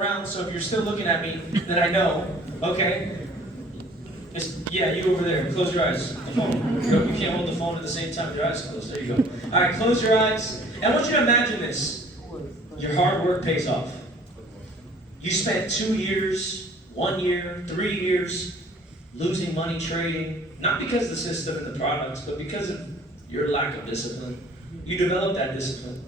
around, so if you're still looking at me, then I know, okay? Yeah, you over there. Close your eyes. The phone. You can't hold the phone at the same time. Your eyes closed. There you go. All right, close your eyes. And I want you to imagine this. Your hard work pays off. You spent 2 years, 1 year, 3 years losing money trading, not because of the system and the products, but because of your lack of discipline. You developed that discipline.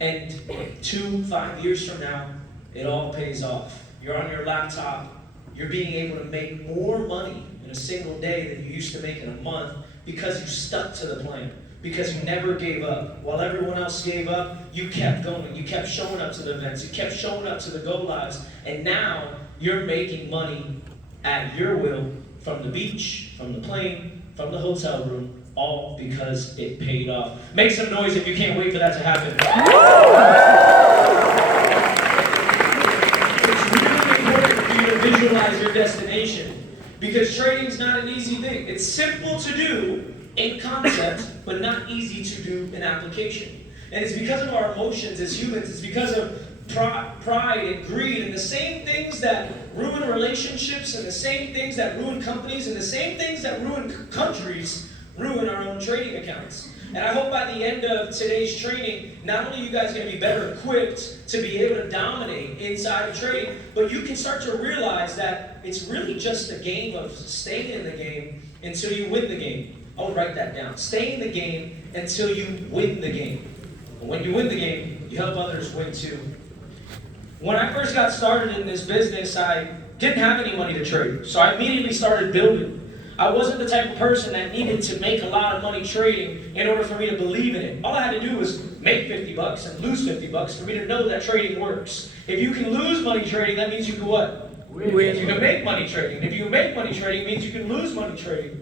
And 2, 5 years from now, it all pays off. You're on your laptop. You're being able to make more money in a single day than you used to make in a month because you stuck to the plan, because you never gave up. While everyone else gave up, you kept going. You kept showing up to the events. You kept showing up to the go lives. And now you're making money at your will from the beach, from the plane, from the hotel room, all because it paid off. Make some noise if you can't wait for that to happen. Visualize your destination, because trading's not an easy thing. It's simple to do in concept, but not easy to do in application. And it's because of our emotions as humans. It's because of pride and greed, and the same things that ruin relationships, and the same things that ruin companies, and the same things that ruin countries ruin our own trading accounts. And I hope by the end of today's training, not only are you guys going to be better equipped to be able to dominate inside of trading, but you can start to realize that it's really just a game of staying in the game until you win the game. I would write that down. Stay in the game until you win the game. And when you win the game, you help others win too. When I first got started in this business, I didn't have any money to trade, so I immediately started building. I wasn't the type of person that needed to make a lot of money trading in order for me to believe in it. All I had to do was make 50 bucks and lose 50 bucks for me to know that trading works. If you can lose money trading, that means you can what? Win. You can make money trading. If you can make money trading, it means you can lose money trading.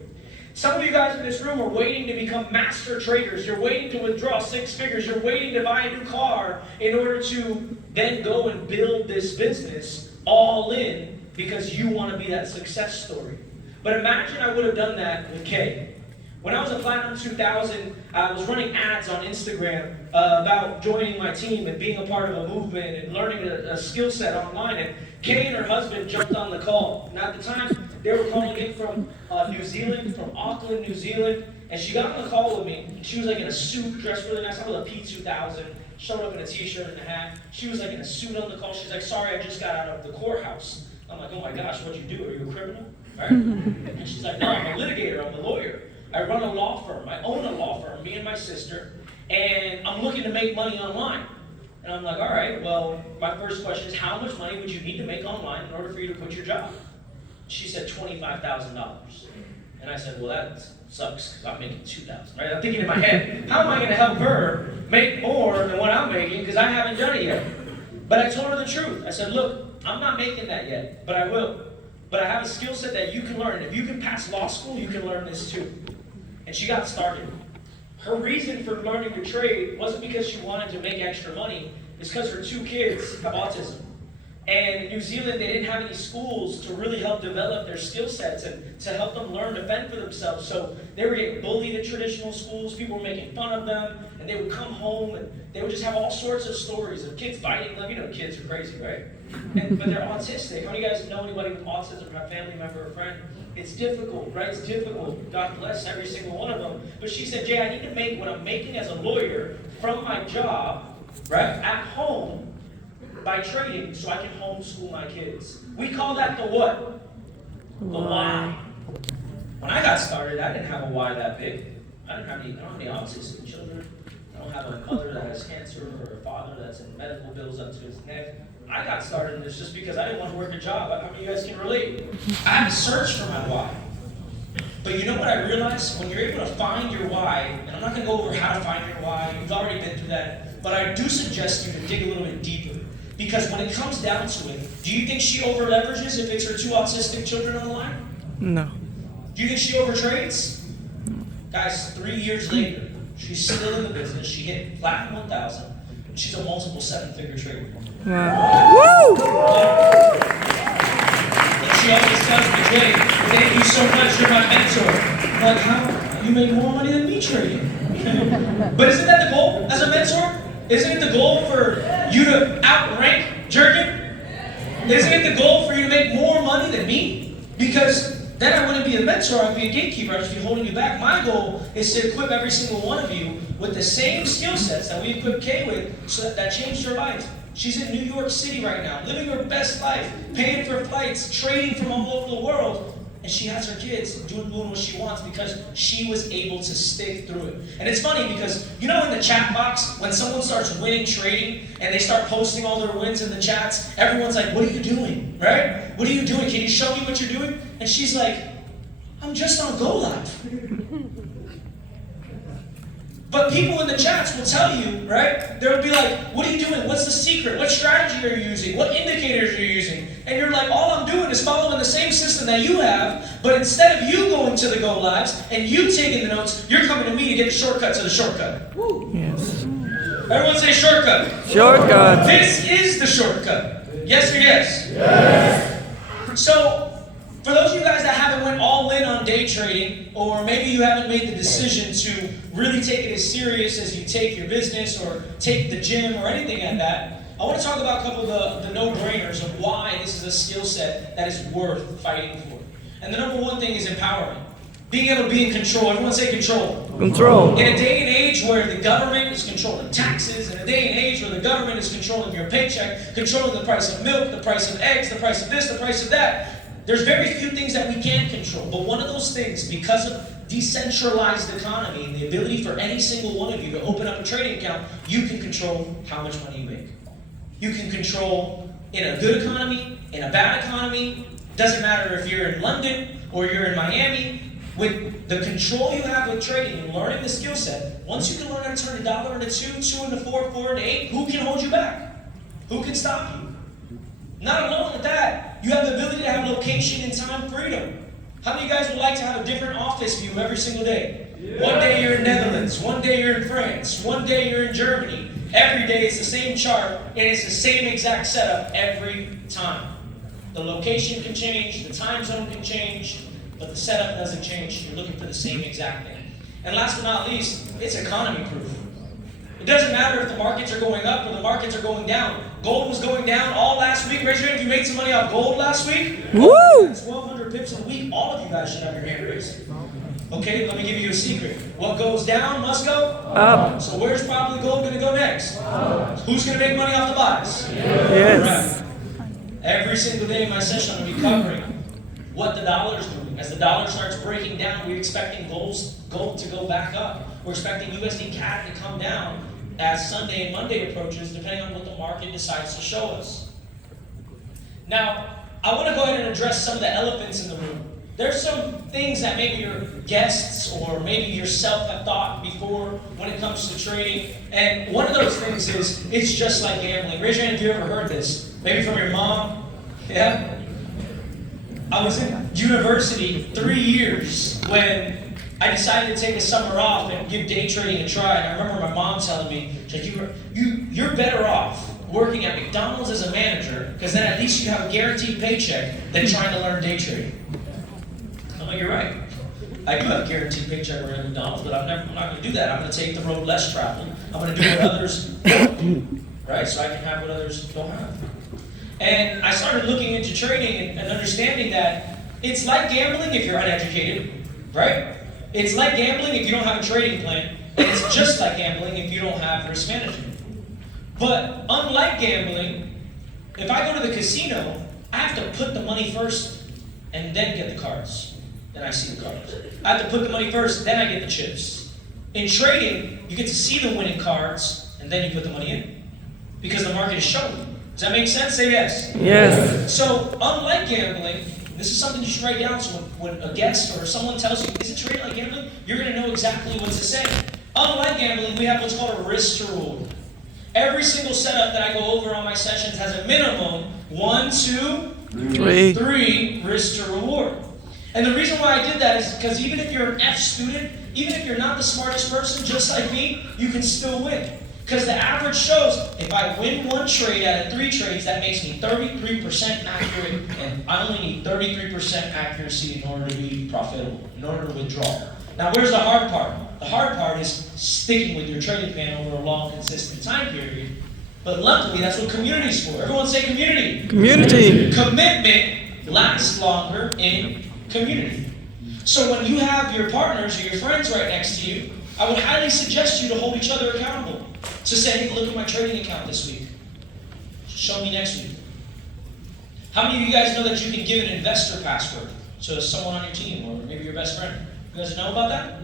Some of you guys in this room are waiting to become master traders. You're waiting to withdraw 6 figures. You're waiting to buy a new car in order to then go and build this business all in because you want to be that success story. But imagine I would have done that with Kay. When I was a Platinum 2000, I was running ads on Instagram about joining my team and being a part of a movement and learning a skill set online. And Kay and her husband jumped on the call. And at the time, they were calling in from New Zealand, from Auckland, New Zealand. And she got on the call with me. She was like in a suit, dressed really nice. I was a P2000, showed up in a t-shirt and a hat. She was like in a suit on the call. She's like, sorry, I just got out of the courthouse. I'm like, oh my gosh, what'd you do? Are you a criminal? Right? And she's like, no, I'm a litigator, I'm a lawyer. I run a law firm, I own a law firm, me and my sister, and I'm looking to make money online. And I'm like, all right, well, my first question is, how much money would you need to make online in order for you to quit your job? She said $25,000. And I said, well, that sucks, because I'm making $2,000, right? I'm thinking in my head, how am I gonna help her make more than what I'm making, because I haven't done it yet? But I told her the truth. I said, look, I'm not making that yet, but I will. But I have a skill set that you can learn. If you can pass law school, you can learn this too. And she got started. Her reason for learning to trade wasn't because she wanted to make extra money. It's because her 2 kids have autism. And in New Zealand, they didn't have any schools to really help develop their skill sets and to help them learn to fend for themselves. So they were getting bullied at traditional schools. People were making fun of them. And they would come home and they would just have all sorts of stories of kids fighting them. You know, kids are crazy, right? But they're autistic. How many of you guys know anybody with autism, or a family member or friend? It's difficult, right? It's difficult. God bless every single one of them. But she said, Jay, I need to make what I'm making as a lawyer from my job, right, at home by trading so I can homeschool my kids. We call that the what? The why. When I got started, I didn't have a why that big. I don't have any autistic children. I don't have a mother that has cancer or a father that's in medical bills up to his neck. I got started in this just because I didn't want to work a job. How many of you guys can relate? I had to search for my why. But you know what I realized? When you're able to find your why, and I'm not going to go over how to find your why, you've already been through that, but I do suggest you to dig a little bit deeper. Because when it comes down to it, do you think she over leverages if it's her 2 autistic children on the line? No. Do you think she over trades? Guys, 3 years later, she's still in the business. She hit Platinum 1000, and she's a multiple 7-figure trader. Wow. Woo! And she always tells me, Jay, thank you so much, you're my mentor. I'm like, how? You make more money than me trading. But isn't that the goal as a mentor? Isn't it the goal for you to outrank Jurgen? Isn't it the goal for you to make more money than me? Because then I wouldn't be a mentor, I'd be a gatekeeper, I'd just be holding you back. My goal is to equip every single one of you with the same skill sets that we equipped Kay with, so that changed her life. She's in New York City right now, living her best life, paying for flights, trading from all over the world, and she has her kids doing what she wants because she was able to stick through it. And it's funny because, you know, in the chat box, when someone starts winning trading and they start posting all their wins in the chats, everyone's like, what are you doing, right? What are you doing? Can you show me what you're doing? And she's like, I'm just on Go Live. But people in the chats will tell you, right? They'll be like, what are you doing? What's the secret? What strategy are you using? What indicators are you using? And you're like, all I'm doing is following the same system that you have, but instead of you going to the Go Lives and you taking the notes, you're coming to me to get the shortcut to the shortcut. Yes. Everyone say shortcut. Shortcut. This is the shortcut. Yes or yes? Yes. So, for those of you guys that haven't went all in on day trading, or maybe you haven't made the decision to really take it as serious as you take your business or take the gym or anything like that, I want to talk about a couple of the no-brainers of why this is a skill set that is worth fighting for. And the number one thing is empowerment. Being able to be in control. Everyone say control. Control. In a day and age where the government is controlling taxes, in a day and age where the government is controlling your paycheck, controlling the price of milk, the price of eggs, the price of this, the price of that, there's very few things that we can control. But one of those things, because of decentralized economy and the ability for any single one of you to open up a trading account, you can control how much money you make. You can control in a good economy, in a bad economy. Doesn't matter if you're in London or you're in Miami. With the control you have with trading and learning the skill set, once you can learn how to turn $1 into $2, $2 into $4, $4 into $8, who can hold you back? Who can stop you? Not alone with that, you have the ability to have location and time freedom. How many of you guys would like to have a different office view every single day? Yeah. One day you're in Netherlands, one day you're in France, one day you're in Germany. Every day it's the same chart and it's the same exact setup every time. The location can change, the time zone can change, but the setup doesn't change. You're looking for the same exact thing. And last but not least, it's economy proof. It doesn't matter if the markets are going up or the markets are going down. Gold was going down all last week. Raise your hand if you made some money off gold last week. Woo! That's 1,200 pips a week. All of you guys should have your hand raised. Okay, let me give you a secret. What goes down must go up. So where's probably gold going to go next? Who's going to make money off the buys? Yes. Right. Every single day in my session, I'm going to be covering what the dollar is doing. As the dollar starts breaking down, we're expecting gold to go back up. We're expecting USD CAD to come down as Sunday and Monday approaches, depending on what the market decides to show us. Now, I want to go ahead and address some of the elephants in the room. There's some things that maybe your guests or maybe yourself have thought before when it comes to trading. And one of those things is, it's just like gambling. Raise your hand if you ever heard this. Maybe from your mom. Yeah? I was in university 3 years when I decided to take a summer off and give day trading a try. And I remember my mom telling me, you're better off working at McDonald's as a manager, because then at least you have a guaranteed paycheck, than trying to learn day trading. I'm like, you're right. I do have a guaranteed paycheck working at McDonald's, but I'm not going to do that. I'm going to take the road less traveled. I'm going to do what others don't do, right? So I can have what others don't have. And I started looking into trading and understanding that it's like gambling if you're uneducated, right? It's like gambling if you don't have a trading plan, and it's just like gambling if you don't have risk management. But unlike gambling, if I go to the casino, I have to put the money first and then get the cards. Then I see the cards. I have to put the money first, then I get the chips. In trading, you get to see the winning cards, and then you put the money in. Because the market is showing you. Does that make sense? Say yes. Yes. So, unlike gambling, this is something you should write down, so when a guest or someone tells you, is it trading like gambling? You're going to know exactly what to say. Unlike gambling, we have what's called a risk to reward. Every single setup that I go over on my sessions has a minimum 1, 2, 3 risk to reward. And the reason why I did that is because even if you're an F student, even if you're not the smartest person, just like me, you can still win. Because the average shows, if I win 1 trade out of 3 trades, that makes me 33% accurate, and I only need 33% accuracy in order to be profitable, in order to withdraw. Now, where's the hard part? The hard part is sticking with your trading plan over a long, consistent time period. But luckily, that's what community's for. Everyone say community. Community. Commitment lasts longer in community. So when you have your partners or your friends right next to you, I would highly suggest you to hold each other accountable. To say, hey, look at my trading account this week. Show me next week. How many of you guys know that you can give an investor password to someone on your team or maybe your best friend? You guys know about that?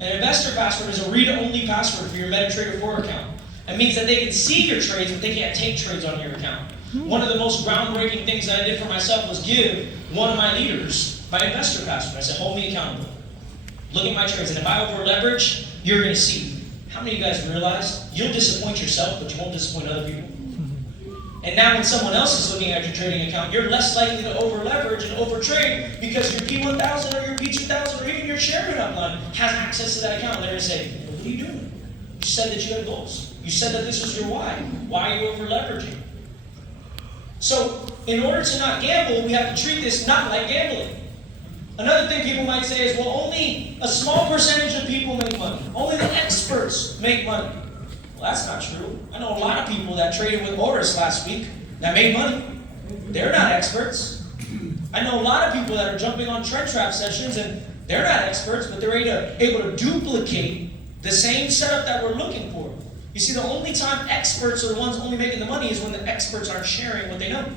An investor password is a read-only password for your MetaTrader 4 account. It means that they can see your trades, but they can't take trades on your account. One of the most groundbreaking things that I did for myself was give one of my leaders my investor password. I said, hold me accountable. Look at my trades, and if I over leverage, you're going to see. How many of you guys realize you'll disappoint yourself, but you won't disappoint other people? And now when someone else is looking at your trading account, you're less likely to over leverage and over trade because your P1000 or your P2000 or even your Sherman upline has access to that account. They're going to say, well, what are you doing? You said that you had goals. You said that this was your why. Why are you over leveraging? So in order to not gamble, we have to treat this not like gambling. Another thing people might say is, well, only a small percentage of people make money. Only the experts make money. Well, that's not true. I know a lot of people that traded with Oris last week that made money. They're not experts. I know a lot of people that are jumping on trend trap sessions and they're not experts, but they're able to duplicate the same setup that we're looking for. You see, the only time experts are the ones only making the money is when the experts aren't sharing what they know.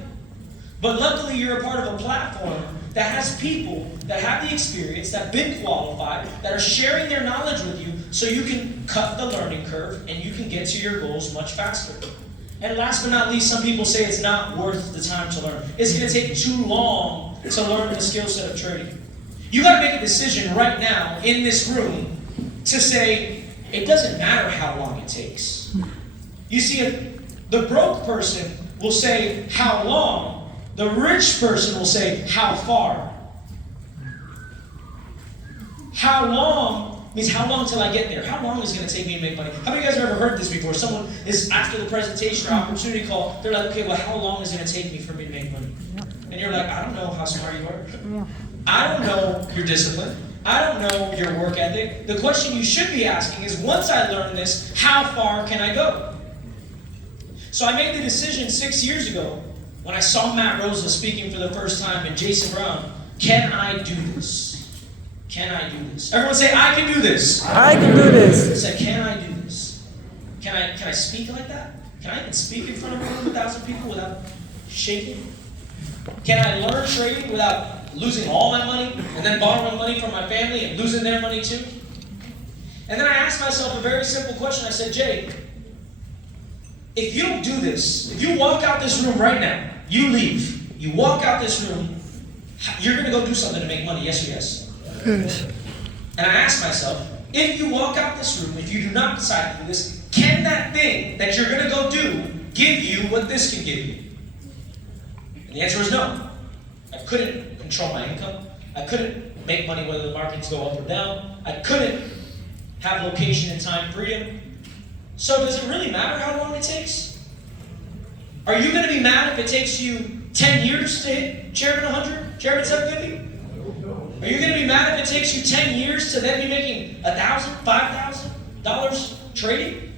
But luckily, you're a part of a platform that has people that have the experience, that have been qualified, that are sharing their knowledge with you so you can cut the learning curve and you can get to your goals much faster. And last but not least, some people say it's not worth the time to learn. It's going to take too long to learn the skill set of trading. You got to make a decision right now in this room to say, it doesn't matter how long it takes. You see, if the broke person will say, how long? The rich person will say, how far? How long means how long till I get there? How long is it going to take me to make money? How many of you guys have ever heard this before? Someone is, after the presentation or opportunity call, they're like, okay, well, how long is it going to take me for me to make money? And you're like, I don't know how smart you are. I don't know your discipline. I don't know your work ethic. The question you should be asking is, once I learn this, how far can I go? So I made the decision 6 years ago when I saw Matt Rosa speaking for the first time and Jason Brown, can I do this? Can I do this? Everyone say, I can do this. I can do this. I said, can I do this? Can I speak like that? Can I even speak in front of 100,000 people without shaking? Can I learn trading without losing all my money and then borrowing money from my family and losing their money too? And then I asked myself a very simple question. I said, Jay, if you don't do this, if you walk out this room right now, you leave, you walk out this room, you're going to go do something to make money, yes or yes? And I asked myself, if you walk out this room, if you do not decide to do this, can that thing that you're going to go do give you what this can give you? And the answer is no. I couldn't control my income. I couldn't make money whether the markets go up or down. I couldn't have location and time freedom. So does it really matter how long it takes? Are you going to be mad if it takes you 10 years to hit Chairman 100, Chairman 750? Are you going to be mad if it takes you 10 years to then be making $1,000, $5,000 trading?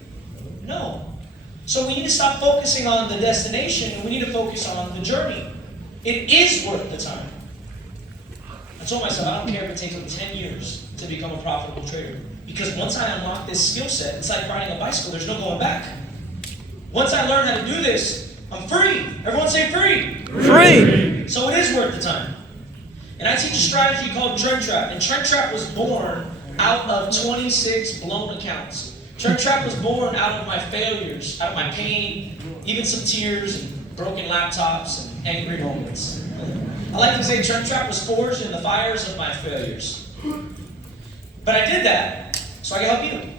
No. So we need to stop focusing on the destination and we need to focus on the journey. It is worth the time. I told myself, I don't care if it takes me 10 years to become a profitable trader. Because once I unlock this skill set, it's like riding a bicycle, there's no going back. Once I learn how to do this, I'm free. Everyone say free. Free. So it is worth the time. And I teach a strategy called Trend Trap. And Trend Trap was born out of 26 blown accounts. Trend Trap was born out of my failures, out of my pain, even some tears, and broken laptops, and angry moments. I like to say Trend Trap was forged in the fires of my failures. But I did that so I can help you.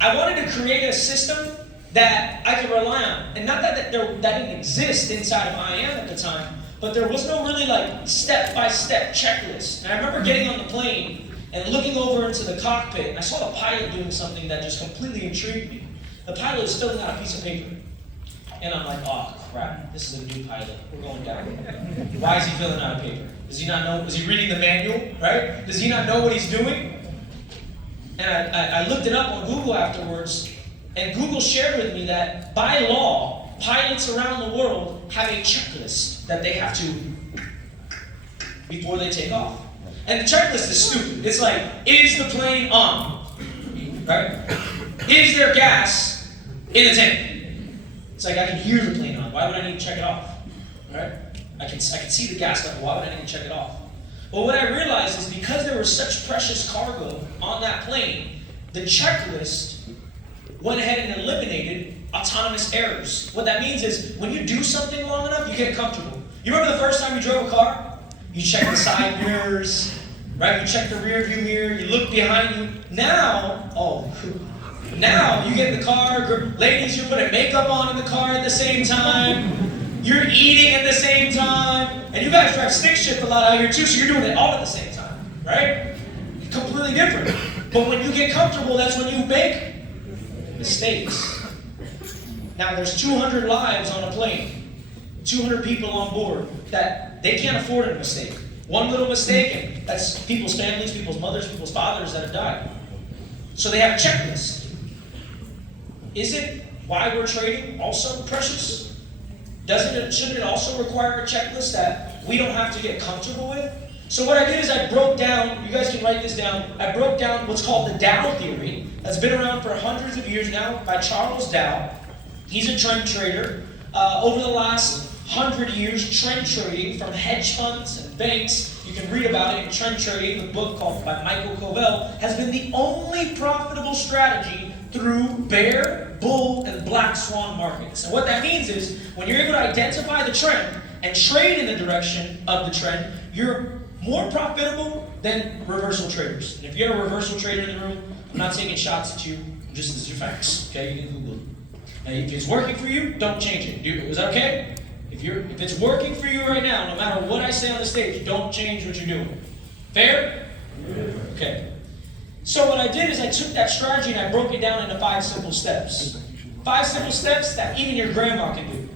I wanted to create a system that I could rely on. And not that that didn't exist inside of IM at the time, but there was no really like step-by-step checklist. And I remember getting on the plane and looking over into the cockpit, and I saw the pilot doing something that just completely intrigued me. The pilot was filling out a piece of paper. And I'm like, oh crap, this is a new pilot. We're going down. Why is he filling out a paper? Does he not know? Is he reading the manual, right? Does he not know what he's doing? And I looked it up on Google afterwards, And Google shared with me that by law, pilots around the world have a checklist that they have to before they take off. And the checklist is stupid. It's like, is the plane on? Right? Is there gas in the tank? It's like, I can hear the plane on. Why would I need to check it off? Right? I can see the gas level. Why would I need to check it off? But what I realized is because there was such precious cargo on that plane, the checklist went ahead and eliminated autonomous errors. What that means is when you do something long enough, you get comfortable. You remember the first time you drove a car? You check the side mirrors, right? You check the rear view mirror, you look behind you. Now you get in the car, ladies, you're putting makeup on in the car at the same time, you're eating at the same time, and you guys drive stick shift a lot out here too, so you're doing it all at the same time, right? Completely different. But when you get comfortable, that's when you make mistakes. Now there's 200 lives on a plane, 200 people on board that they can't afford a mistake. One little mistake, and that's people's families, people's mothers, people's fathers that have died. So they have a checklist. Isn't why we're trading also precious? Shouldn't it also require a checklist that we don't have to get comfortable with? So what I did is I broke down, you guys can write this down, I broke down what's called the Dow theory, that's been around for hundreds of years now by Charles Dow. He's a trend trader. Over the last 100 years, trend trading from hedge funds and banks, you can read about it in Trend Trading, the book called by Michael Covell, has been the only profitable strategy through bear, bull, and black swan markets. And what that means is when you're able to identify the trend and trade in the direction of the trend, you're more profitable than reversal traders. And if you're a reversal trader in the room, I'm not taking shots at you, just as your facts. Okay, you can Google it. Now, if it's working for you, don't change it. Is that okay? If it's working for you right now, no matter what I say on the stage, don't change what you're doing. Fair? Okay. So what I did is I took that strategy and I broke it down into 5 simple steps. 5 simple steps that even your grandma can do.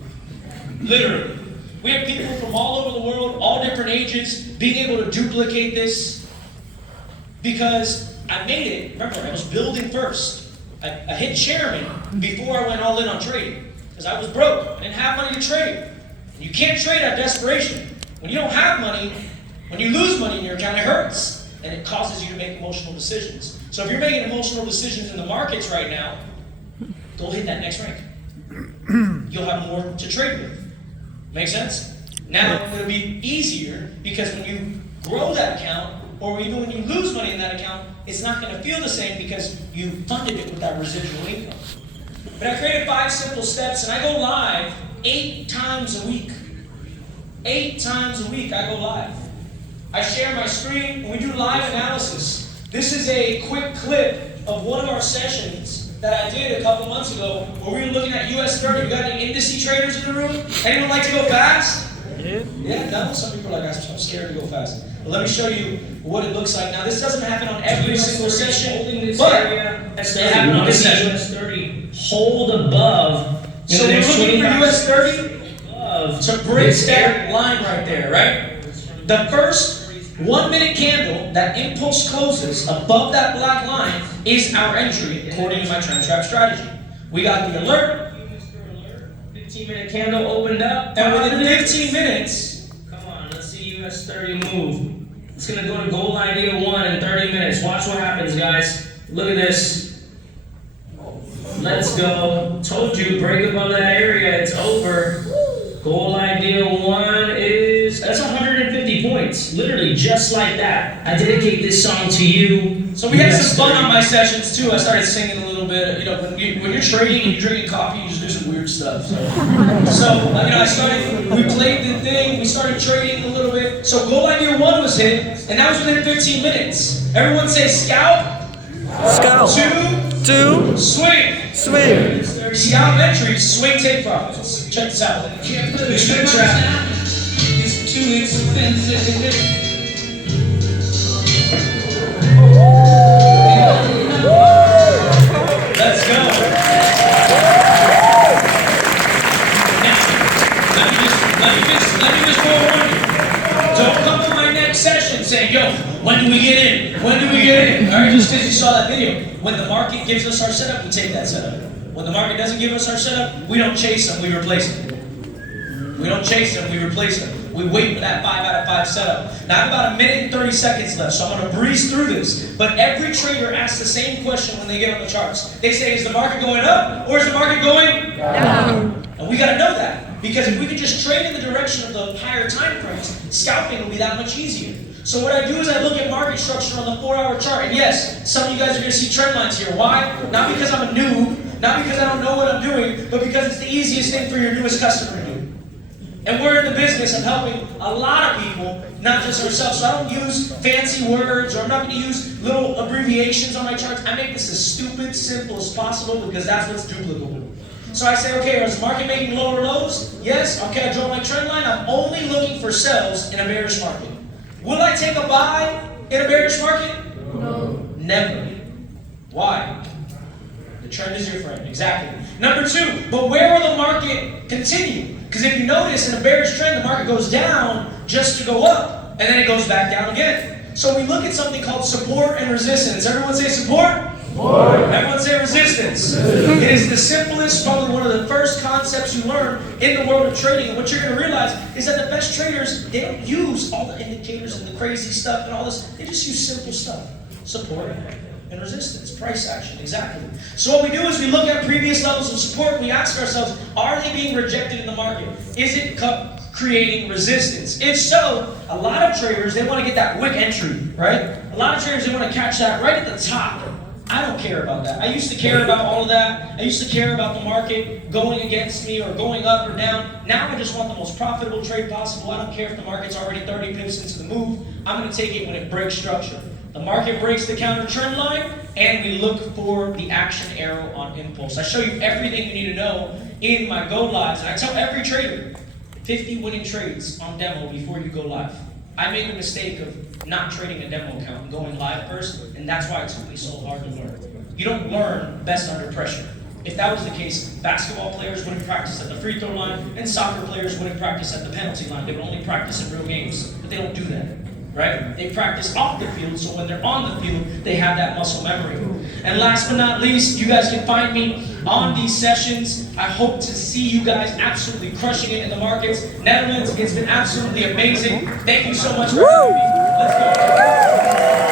Literally. We have people from all over the world, all different ages, being able to duplicate this because I made it. Remember, I was building first. I hit chairman before I went all in on trading because I was broke. I didn't have money to trade. You can't trade out of desperation. When you don't have money, when you lose money in your account, it hurts. And it causes you to make emotional decisions. So if you're making emotional decisions in the markets right now, go hit that next rank. You'll have more to trade with. Make sense? Now it'll be easier because when you grow that account, or even when you lose money in that account, it's not going to feel the same because you funded it with that residual income. But I created 5 simple steps, and I go live 8 times a week. 8 times a week I go live. I share my screen and we do live analysis. This is a quick clip of one of our sessions that I did a couple months ago where we were looking at US 30. We got any indice traders in the room? Anyone like to go fast? Yeah, no? Some people are like, I'm scared to go fast. But let me show you what it looks like. Now, this doesn't happen on every single session, but it happened on this session. US 30 hold above. So we're looking for US 30 to break that line right there, right? The first 1-minute candle that impulse closes above that black line is our entry according to my trend trap strategy. We got the alert. 15-minute candle opened up. And within 15 minutes, come on, let's see US 30 move. It's gonna go to goal idea 1 in 30 minutes. Watch what happens, guys. Look at this. Let's go. Told you, break above that area, it's over. Goal idea 1 is, that's 150 points. Literally, just like that. I dedicate this song to you. So we had some fun on my sessions too. I started singing a little bit. You know, when you're trading and you're drinking coffee, you just do some weird stuff. So we played the thing, we started trading a little bit. So goal idea 1 was hit, and that was within 15 minutes. Everyone say scout. Scout. 2. Swing. Swing. Scout entry, swing, take profits. Check this out. Trend trap. It's too expensive. Let's go. Now, let me just forewarn you. Don't come to my next session saying, yo, when do we get in? When do we get in? All right, just because you saw that video. When the market gives us our setup, we take that setup. When the market doesn't give us our setup, we don't chase them, we replace them. We don't chase them, we replace them. We wait for that 5 out of 5 setup. Now I have about 1 minute and 30 seconds left, so I'm going to breeze through this. But every trader asks the same question when they get on the charts. They say, is the market going up or is the market going down? And we got to know that. Because if we could just trade in the direction of the higher time frames, scalping will be that much easier. So what I do is I look at market structure on the 4-hour chart. And yes, some of you guys are going to see trend lines here. Why? Not because I'm a noob, not because I don't know what I'm doing, but because it's the easiest thing for your newest customer to do. And we're in the business of helping a lot of people, not just ourselves. So I don't use fancy words, or I'm not going to use little abbreviations on my charts. I make this as stupid, simple as possible because that's what's duplicable. So I say, okay, is the market making lower lows? Yes. Okay, I draw my trend line. I'm only looking for sells in a bearish market. Will I take a buy in a bearish market? No. Never. Why? The trend is your friend. Exactly. Number 2, but where will the market continue? Because if you notice, in a bearish trend, the market goes down just to go up, and then it goes back down again. So we look at something called support and resistance. Everyone say support? Support. Everyone say resistance. It is the simplest, probably one of the first concepts you learn in the world of trading. And what you're going to realize is that the best traders, they don't use all the indicators and the crazy stuff and all this. They just use simple stuff. Support and resistance, price action, exactly. So what we do is we look at previous levels of support and we ask ourselves, are they being rejected in the market? Is it creating resistance? If so, a lot of traders, they want to get that quick entry, right? A lot of traders, they want to catch that right at the top. I don't care about that. I used to care about all of that. I used to care about the market going against me or going up or down. Now I just want the most profitable trade possible. I don't care if the market's already 30 pips into the move. I'm going to take it when it breaks structure. The market breaks the counter trend line, and we look for the action arrow on impulse. I show you everything you need to know in my go lives, and I tell every trader, 50 winning trades on demo before you go live. I made the mistake of not trading a demo account and going live first, and that's why it took me so hard to learn. You don't learn best under pressure. If that was the case, basketball players wouldn't practice at the free throw line, and soccer players wouldn't practice at the penalty line. They would only practice in real games, but they don't do that. Right? They practice off the field, so when they're on the field, they have that muscle memory. And last but not least, you guys can find me on these sessions. I hope to see you guys absolutely crushing it in the markets. Netherlands, it's been absolutely amazing. Thank you so much for having me. Let's go.